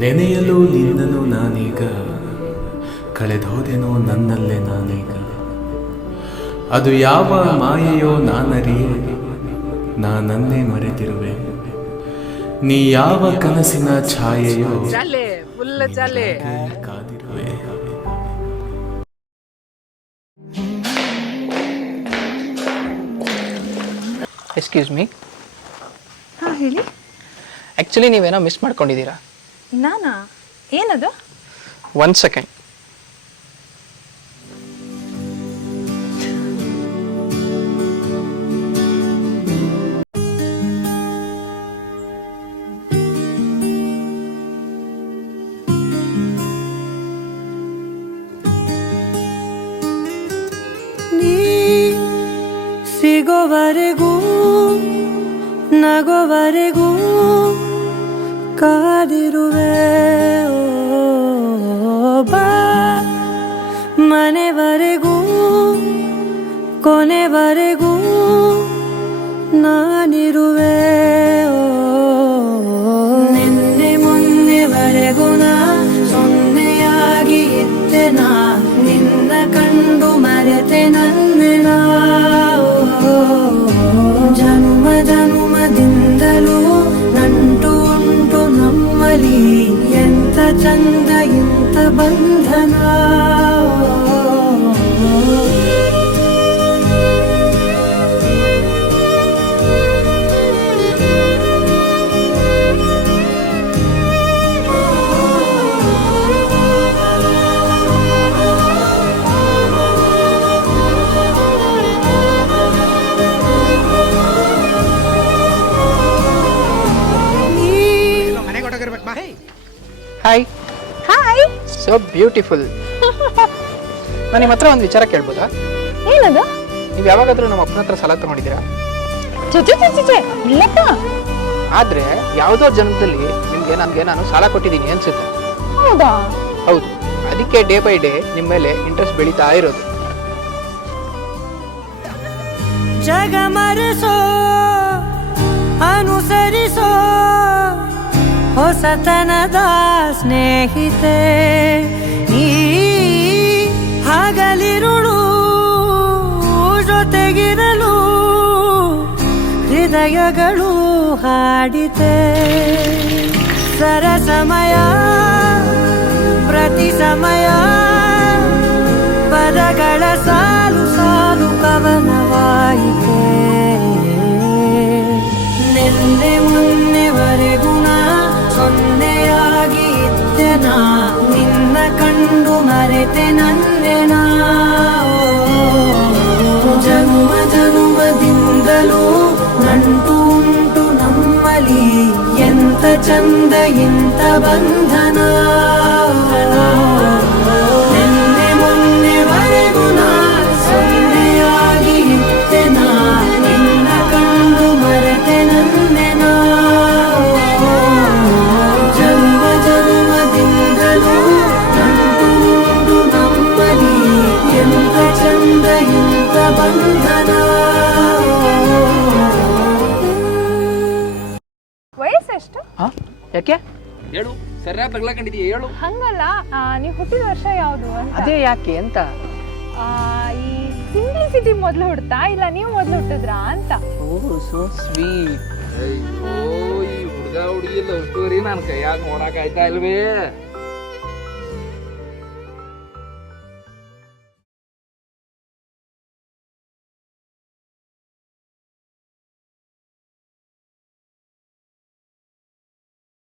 ನೆನೆಯಲು ನಿನ್ನನು ನಾನೀಗ ಕಳೆದೋದೆನೋ ನನ್ನಲ್ಲೇ ನಾನೀಗ ಅದು ಯಾವ ಮಾಯೆಯೋ ನಾನರಿಯೆ ನಾನನ್ನೇ ಮರೆತಿರುವೆ ನೀ ಯಾವ ಕನಸಿನ ಛಾಯೆಯೋ ಕಾದಿರುವೆ ಎಕ್ಸ್ಕ್ಯೂಸ್ ಮೀ. ಹಾಂ ಹೇಳಿ. ಆ್ಯಕ್ಚುಲಿ ನೀವೇನೋ ಮಿಸ್ ಮಾಡ್ಕೊಂಡಿದ್ದೀರಾ. ನಾನಾ? ಏನದು? 1 ಸೆಕೆಂಡ್. ಸಿಗೋವರೆಗೂ ನಗೋವರೆಗೂ ಕಾದಿರುವೆ ಬಾ ಮನೆವರೆಗೂ ಕೊನೆವರೆಗೂ ನಾನಿರುವೆ ನಿನ್ನೆ ಮೊನ್ನೆವರೆಗೂ ನಾ ಸೊನ್ನೆಯಾಗಿ ಇದ್ದೆ ನಾ ನಿನ್ನ ಕಂಡು ಮರೆತೆ ನನ್ನೆ ನಾ ಜನುಮ ಜನುಮದಿಂದಲೂ ನಂಟು ಉಂಟು ನಮ್ಮಲಿ ಎಂತ ಚಂದ ಇಂತ ಬಂಧನ ಹಾಯ್. ಹಾಯ್. So beautiful. ನಾನು ನಿಮ್ಮ ಹತ್ರ ಒಂದು ವಿಚಾರ ಕೇಳ್ಬೋದಾ? ಏನದು? ನೀವು ಯಾವಾಗಾದ್ರೂ ನಮ್ಮ ಅಪ್ಪನ ಹತ್ರ ಸಾಲ ತಗೊಂಡಿದ್ದೀರಾ? ಇಲ್ಲಪ್ಪ. ಆದ್ರೆ ಯಾವುದೋ ಜನ್ಮದಲ್ಲಿ ನನಗೆ ನಾನು ಸಾಲ ಕೊಟ್ಟಿದ್ದೀನಿ ಅನ್ಸುತ್ತೆ. ಹೌದಾ? ಹೌದು. ಅದಕ್ಕೆ ಡೇ ಬೈ ಡೇ ನಿಮ್ಮ ಮೇಲೆ ಇಂಟ್ರೆಸ್ಟ್ ಬೆಳೀತಾ ಇರೋದು. ಜಗ ಮರೆಸೋ ಅನುಸರಿಸೋ ಹೊಸತನದ ಸ್ನೇಹಿತೆ ನೀ ಹಗಲಿರುಳು ಜೊತೆಗಿರಲು ಹೃದಯಗಳು ಹಾಡಿತೆ ಸರಸಮಯ ಪ್ರತಿ ಸಮಯ ಪದಗಳ ಸಾಲು ಸಾಲು ಕವನವಾಯಿತೆ ನಿನ್ನೆ ಮೊನ್ನೆವರೆಗೂ ನಾ ಸೊನ್ನೆಯಾಗಿ ಇದ್ದೆ ನಾ ನಿನ್ನ ಕಂಡು ಮರೆತೆ ನನ್ನೆ ನಾ ಜನುಮ ಜನುಮದಿಂದಲೂ ನಂಟು ಉಂಟು ನಮ್ಮಲಿ ಎಂತ ಚಂದ ಇಂತ ಬಂಧನ ನಿನ್ನೆ ಮೊನ್ನೆವರೆಗೂ ನಾ ಸೊನ್ನೆಯಾಗಿ ಇದ್ದೆ ನಾ ನಿನ್ನ ಕಂಡು ಮರೆತೆ ನನ್ನೆ ನಾ ಜನ್ಮ ಜನ್ಮದಿಂದಲೂ ನಂಟು ಉಂಟು ನಮ್ಮಲಿ ಎಂತ ಚಂದ ಇಂತ ಬಂಧನ. ವಯಸ್ಸೆಷ್ಟು? ಹಾ, ಯಾಕೆ? ಹೇಳು, ಸರಿಯಾಗಿ ತಗ್ಲಾಕೊಂಡಿದೀಯ ಹೇಳು. ಹಂಗಲ್ಲ, ನೀವು ಹುಟ್ಟಿದ ವರ್ಷ ಯಾವುದು ಅಂತ. ಅದೇ ಯಾಕೆ ಅಂತ. ಈ ಸಿಂಪ್ಲಿಸಿಟಿ ಮೊದಲು ಹುಡ್ತಾ ಇಲ್ಲ ನೀವು ಮೊದಲು ಹುಟ್ಟಿದ್ರಾ ಅಂತ. ಓಹ್, ಸೋ ಸ್ವೀಟ್. ಅಯ್ಯೋ, ಈ ಹುಡುಗ ಹುಡುಗಿ ಲವ್ ಸ್ಟೋರಿ ನನ್ನ ಕೈಯಾಗ ನೋಡಕ್ ಆಯ್ತಾ ಇಲ್ವೇ?